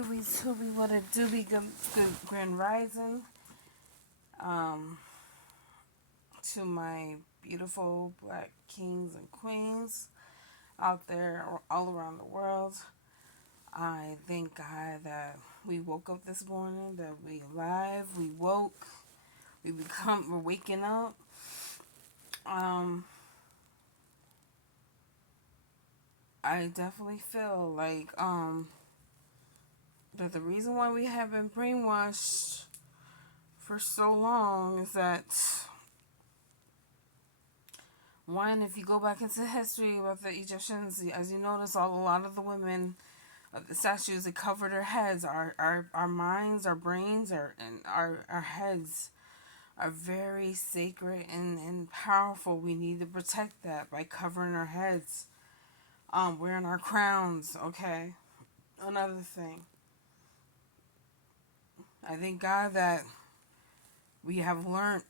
we want to do be good grand rising. Um, to my beautiful black kings and queens out there all around the world. I thank God that we woke up this morning, that we alive, we woke, we're waking up. Um, I definitely feel like that the reason why we have been brainwashed for so long is that one, if you go back into history about the Egyptians, as you notice, a lot of the women of the statues, they covered their heads. Our minds, our brains, our heads are very sacred and powerful. We need to protect that by covering our heads, wearing our crowns. Okay, another thing. I thank God that we have learned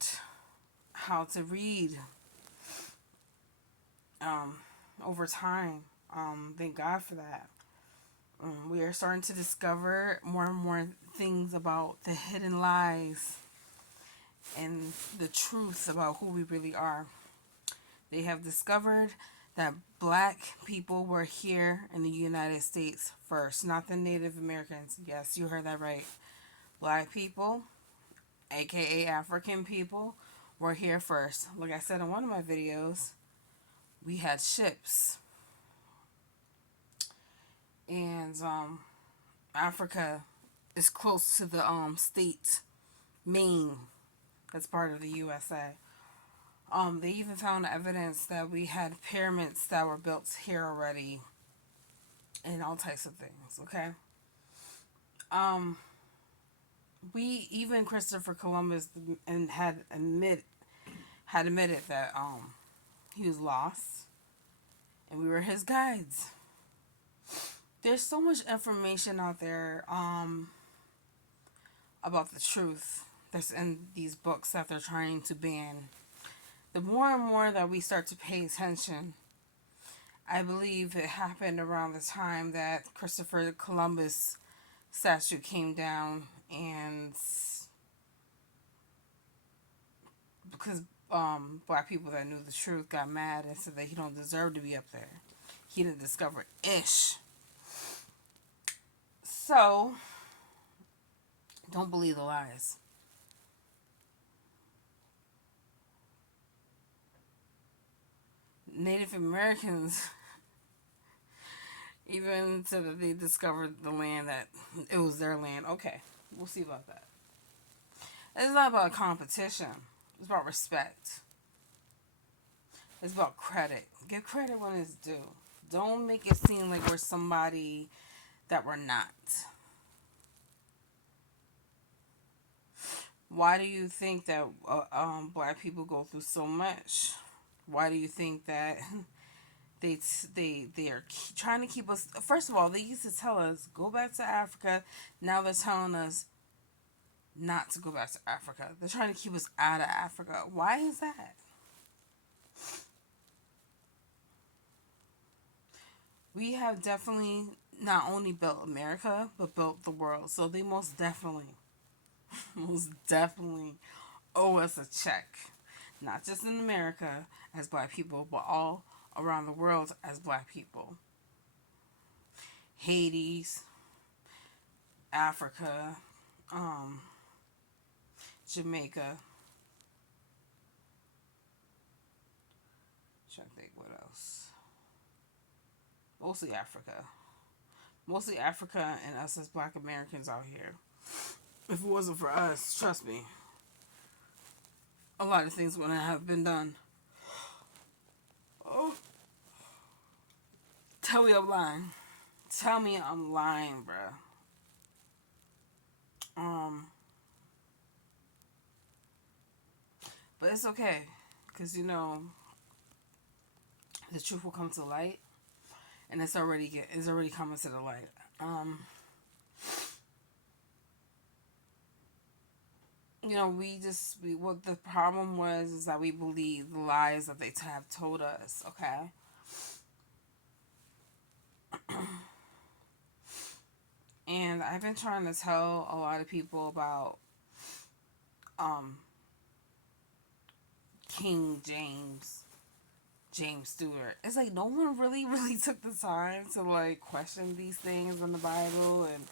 how to read um, over time. Thank God for that. We are starting to discover more and more things about the hidden lies and the truth about who we really are. They have discovered that black people were here in the United States first, not the Native Americans. Yes, you heard that right. Black people, aka African people, were here first. Like I said in one of my videos, we had ships. And Africa is close to the state Maine. That's part of the USA. They even found evidence that we had pyramids that were built here already, and all types of things. Okay. Um, we even Christopher Columbus and had admitted that he was lost, and we were his guides. There's so much information out there about the truth that's in these books that they're trying to ban. The more and more that we start to pay attention, I believe it happened around the time that Christopher Columbus statue came down, and because black people that knew the truth got mad and said that he don't deserve to be up there. He didn't discover ish. So don't believe the lies. Native Americans even said that they discovered the land, that it was their land. Okay, we'll see about that. It's not about competition. It's about respect. It's about credit. Give credit when it's due. Don't make it seem like we're somebody that we're not. Why do you think that black people go through so much? Why do you think that they are trying to keep us? First of all, they used to tell us go back to Africa. Now they're telling us not to go back to Africa. They're trying to keep us out of Africa. Why is that? We have definitely not only built America but built the world. So they most definitely owe us a check. Not just in America as black people, but all around the world as black people. Hades, Africa, um, Jamaica. Trying to think what else. Mostly Africa. Mostly Africa and us as black Americans out here. If it wasn't for us, trust me, a lot of things wouldn't have been done. Oh, tell me I'm lying. Tell me I'm lying, bruh. Um, but it's okay, cause the truth will come to light, and it's already coming to the light. What the problem was is that we believe the lies that they have told us. Okay, and and I've been trying to tell a lot of people about um King James Stewart. It's like no one really really took the time to like question these things in the Bible and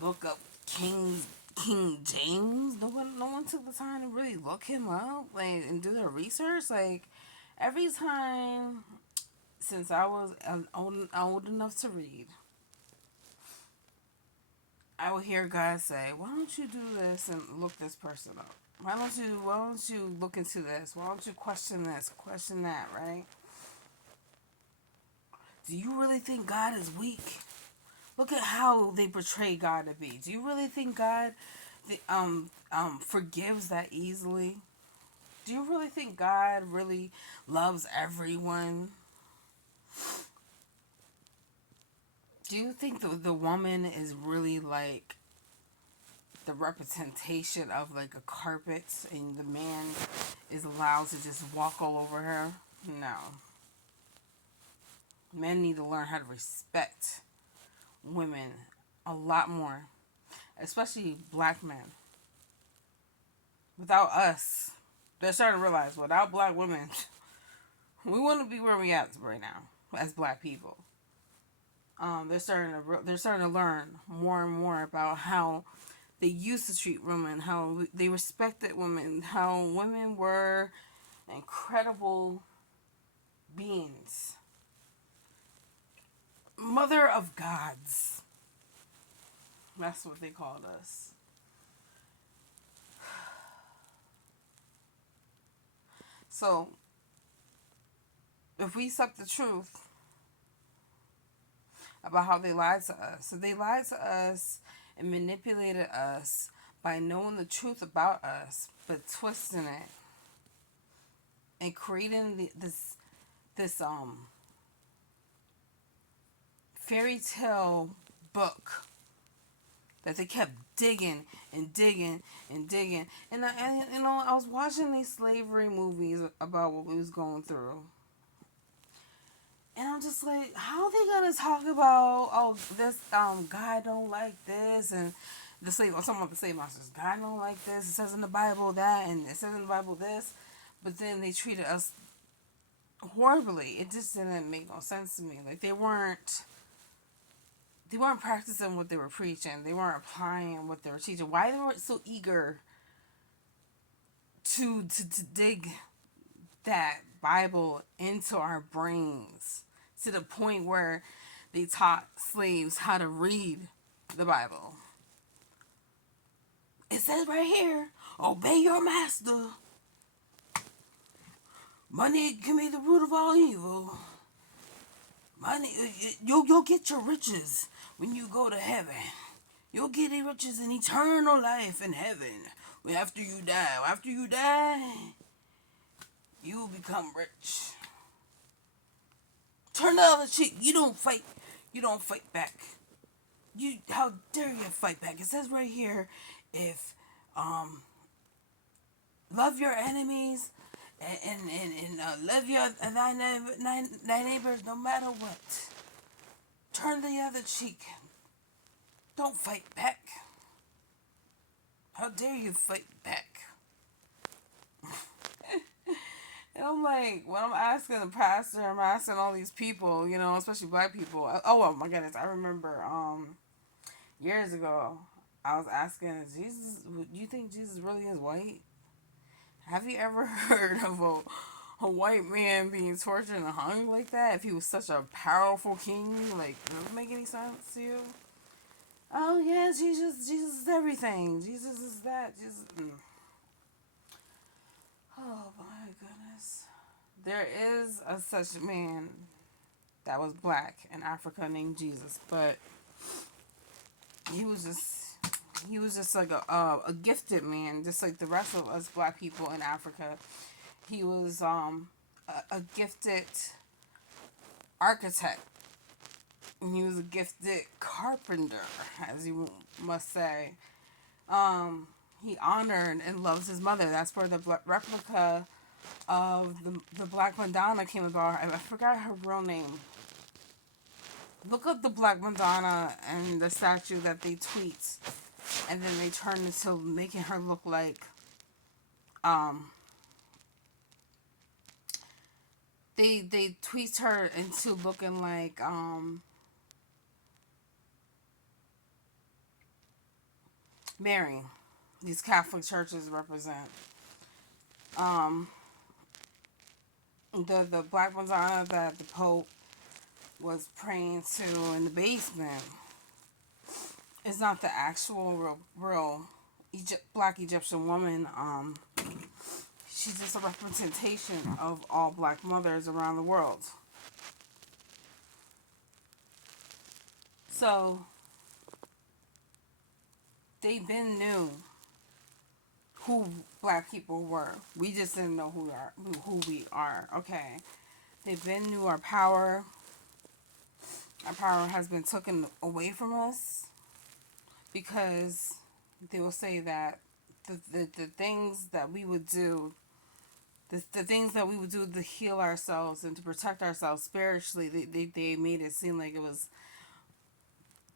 look up King James. No one took the time to really look him up, like, and do their research. Like, every time since I was old enough to read, I would hear God say, "Why don't you do this and look this person up? Why don't you look into this? Why don't you question this, question that?" Right? Do you really think God is weak? Look at how they portray God to be. Do you really think God forgives that easily? Do you really think God really loves everyone? Do you think the woman is really like the representation of like a carpet and the man is allowed to just walk all over her? No. Men need to learn how to respect women a lot more, especially black men. Without us, they're starting to realize without black women, we wouldn't be where we at right now as black people. They're starting to learn more and more about how they used to treat women, how they respected women, how women were incredible beings, mother of gods. That's what they called us. So, if we accept the truth about how they lied to us, so they lied to us and manipulated us by knowing the truth about us, but twisting it and creating this fairy tale book that they kept digging and digging and digging. I was watching these slavery movies about what we was going through. And I'm just like, how they gonna talk about, oh, this God don't like this, and the slave, or some of the slave masters, God don't like this. It says in the Bible that, and it says in the Bible this, but then they treated us horribly. It just didn't make no sense to me. Like, they weren't practicing what they were preaching. They weren't applying what they were teaching. Why they were so eager to dig that Bible into our brains to the point where they taught slaves how to read the Bible. It says right here, obey your master. Money can be the root of all evil. Money, you'll get your riches when you go to heaven. You'll get the riches and eternal life in heaven. After you die. After you die, you will become rich. Turn the other cheek. You don't fight. You don't fight back. How dare you fight back? It says right here, if love your enemies and love thy neighbors no matter what. Turn the other cheek. Don't fight back. How dare you fight back? And I'm like, when I'm asking the pastor, I'm asking all these people, especially black people. Oh my goodness, I remember years ago, I was asking Jesus, do you think Jesus really is white? Have you ever heard of a white man being tortured and hung like that? If he was such a powerful king, like, does it make any sense to you? Oh yeah, Jesus is everything. Jesus is that. Oh my goodness. There is a such man that was black in Africa named Jesus, but he was just like a gifted man, just like the rest of us black people in Africa. He was a gifted architect. And he was a gifted carpenter, as you must say. He honored and loves his mother. That's where the replica of the Black Madonna came about. I forgot her real name. Look up the Black Madonna and the statue that they tweet, and then they turn into making her look like um they tweet her into looking like Mary. These Catholic churches represent um the Black Madonna that the Pope was praying to in the basement is not the actual real Black Egyptian woman. She's just a representation of all Black mothers around the world. So they been knew who Black people were. We just didn't know who we are. Okay, they've been knew our power. Our power has been taken away from us because they will say that the things that we would do, the things that we would do to heal ourselves and to protect ourselves spiritually, they made it seem like it was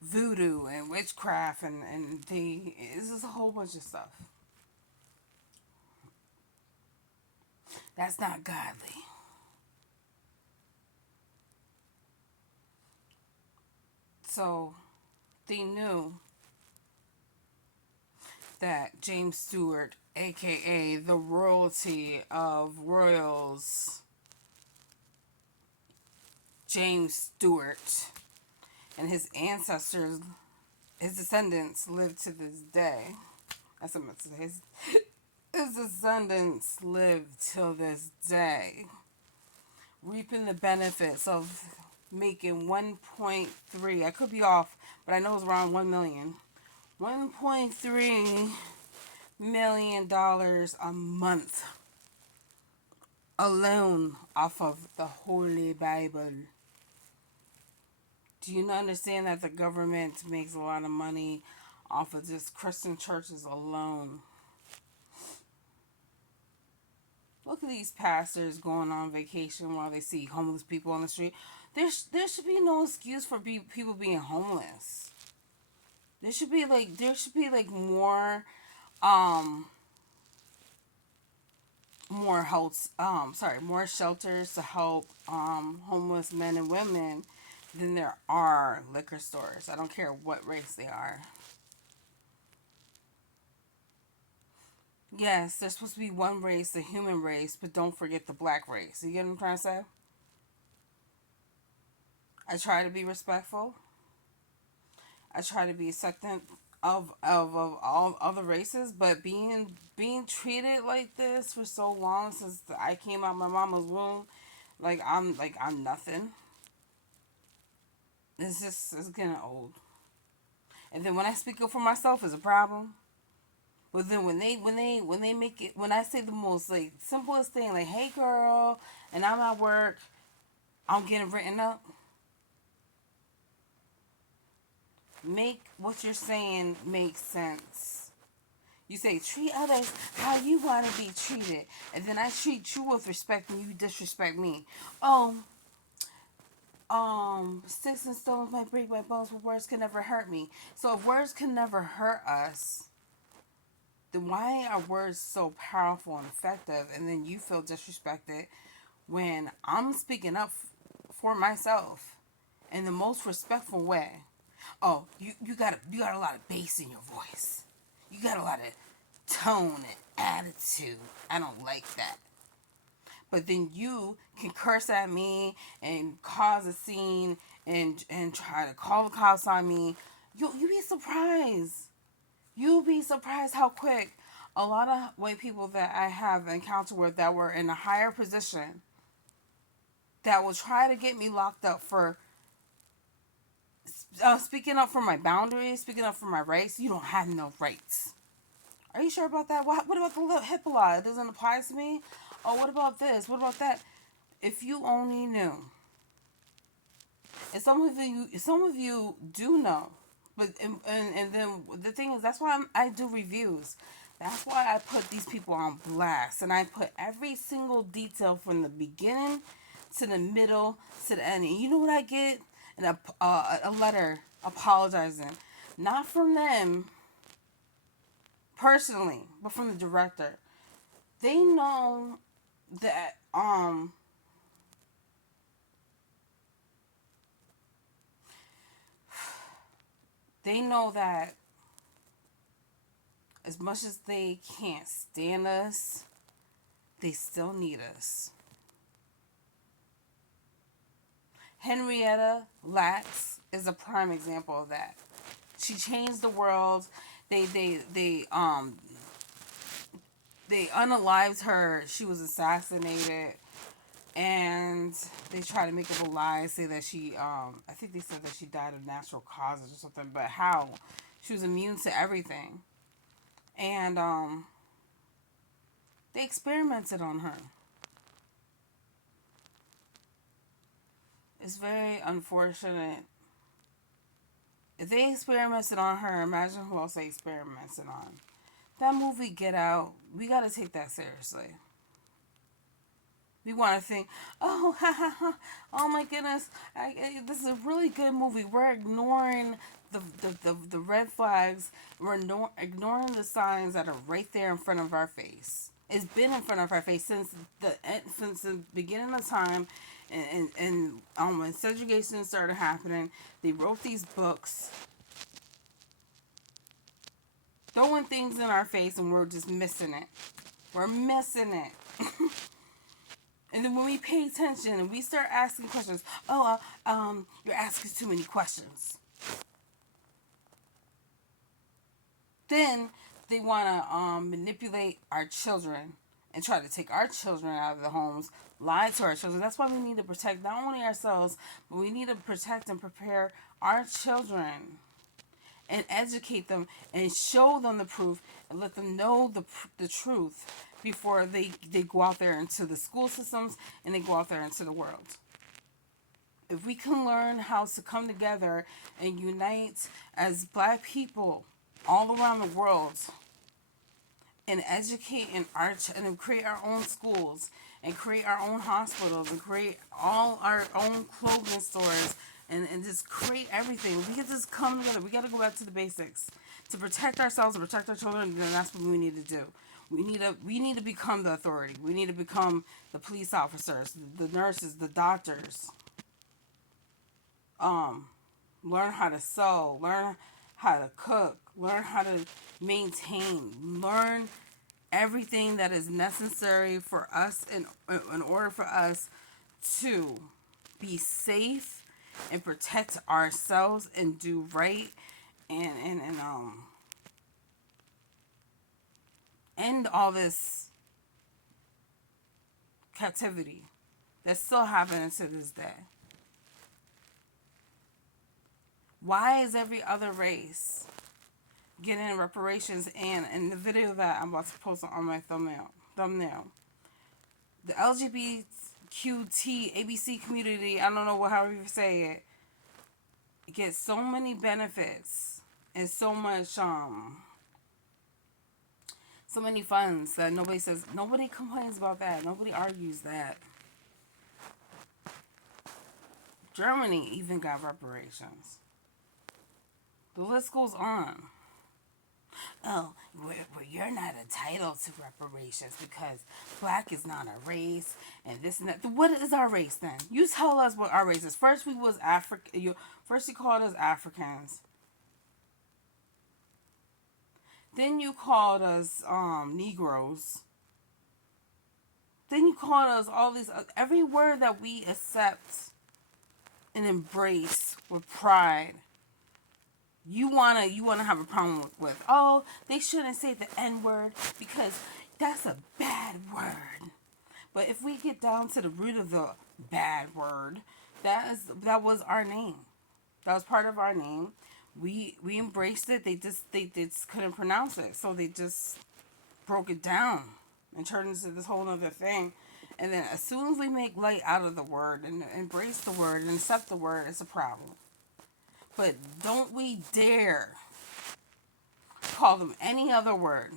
voodoo and witchcraft, and it's just a whole bunch of stuff. That's not godly. So they knew that James Stewart, aka the royalty of royals, James Stewart, and his ancestors, his descendants, live to this day. That's what I'm going to say. His descendants live till this day, reaping the benefits of making 1.3. I could be off, but I know it's around 1 million. $1.3 million a month alone off of the Holy Bible. Do you not understand that the government makes a lot of money off of just Christian churches alone? Look at these pastors going on vacation while they see homeless people on the street. There should be no excuse for people being homeless. There should be like more helps more shelters to help homeless men and women than there are liquor stores. I don't care what race they are. Yes, there's supposed to be one race, the human race, but don't forget the Black race. You get what I'm trying to say? I try to be respectful. I try to be acceptant of all other races, but being treated like this for so long since I came out my mama's womb, like I'm nothing. It's getting old. And then when I speak up for myself, is a problem. But then when they make it, when I say the most like simplest thing, like hey girl, and I'm at work, I'm getting written up. Make what you're saying make sense. You say treat others how you want to be treated, and then I treat you with respect and you disrespect me. Oh, sticks and stones might break my bones, but words can never hurt me. So if words can never hurt us, then why are words so powerful and effective? And then you feel disrespected when I'm speaking up for myself in the most respectful way. Oh, you got a lot of bass in your voice. You got a lot of tone and attitude. I don't like that. But then you can curse at me and cause a scene and try to call the cops on me. You be surprised. You'll be surprised how quick a lot of white people that I have encountered with that were in a higher position that will try to get me locked up for speaking up for my boundaries, speaking up for my rights. You don't have no rights. Are you sure about that? What about the little HIPAA law? It doesn't apply to me? Oh, what about this? What about that? If you only knew. And some of you do know. But and then the thing is, that's why I do reviews. That's why I put these people on blast. And I put every single detail from the beginning to the middle to the end. And you know what I get? and a letter apologizing, not from them personally, but from the director. They know that they know that as much as they can't stand us, they still need us. Henrietta Lacks is a prime example of that. She changed the world. They unalived her. She was assassinated, and they tried to make up a lie, say that she I think they said that she died of natural causes or something. But how? She was immune to everything, and they experimented on her. It's very unfortunate. If they experimented on her, imagine who else they experimented on. That movie Get Out, we gotta take that seriously. We want to think, oh, ha ha ha, oh my goodness, this is a really good movie. We're ignoring the red flags. We're ignoring the signs that are right there in front of our face. It's been in front of our face since the beginning of time, and when segregation started happening, they wrote these books, throwing things in our face, and we're just missing it. We're missing it. And then when we pay attention and we start asking questions, you're asking too many questions. Then they want to manipulate our children and try to take our children out of the homes, lie to our children. That's why we need to protect not only ourselves, but we need to protect and prepare our children and educate them and show them the proof and let them know the truth before they go out there into the school systems and they go out there into the world. If we can learn how to come together and unite as Black people all around the world and educate and create our own schools and create our own hospitals and create all our own clothing stores and just create everything. We can just come together. We got to go back to the basics to protect ourselves and protect our children. And that's what we need to do. We need to become the authority. We need to become the police officers, the nurses, the doctors. Learn how to sew, learn how to cook, learn how to maintain, learn everything that is necessary for us in order for us to be safe and protect ourselves and do right and end all this captivity that's still happening to this day. Why is every other race getting reparations? And in the video that I'm about to post on my thumbnail, the LGBTQT ABC community, I don't know however you say it gets so many benefits and so many funds that nobody complains about that. Nobody argues that. Germany even got reparations. The list goes on. Oh, you're not entitled to reparations because Black is not a race and this and that. What is our race then? You tell us what our race is. First we was African. First you called us Africans. Then you called us Negroes. Then you called us all these every word that we accept and embrace with pride. You wanna have a problem with oh, they shouldn't say the N-word because that's a bad word. But if we get down to the root of the bad word, that was our name. That was part of our name. We embraced it. They just couldn't pronounce it, so they just broke it down and turned into this whole other thing. And then as soon as we make light out of the word and embrace the word and accept the word, it's a problem. But don't we dare call them any other word.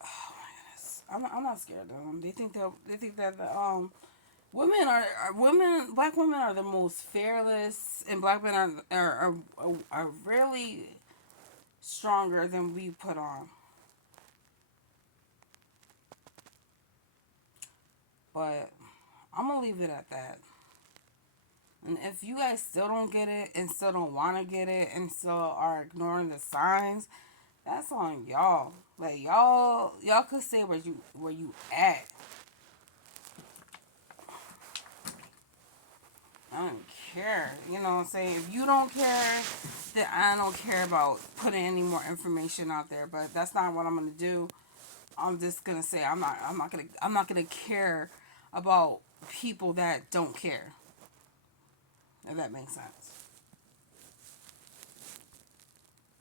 Oh my goodness, I'm not scared of them. They think that women. Black women are the most fearless, and black men are really stronger than we put on. But I'm gonna leave it at that. And if you guys still don't get it and still don't want to get it and still are ignoring the signs, that's on y'all. Like y'all could say where you at. I don't care. You know what I'm saying? If you don't care, then I don't care about putting any more information out there. But that's not what I'm gonna do. I'm just gonna say I'm not gonna care about people that don't care. If that makes sense.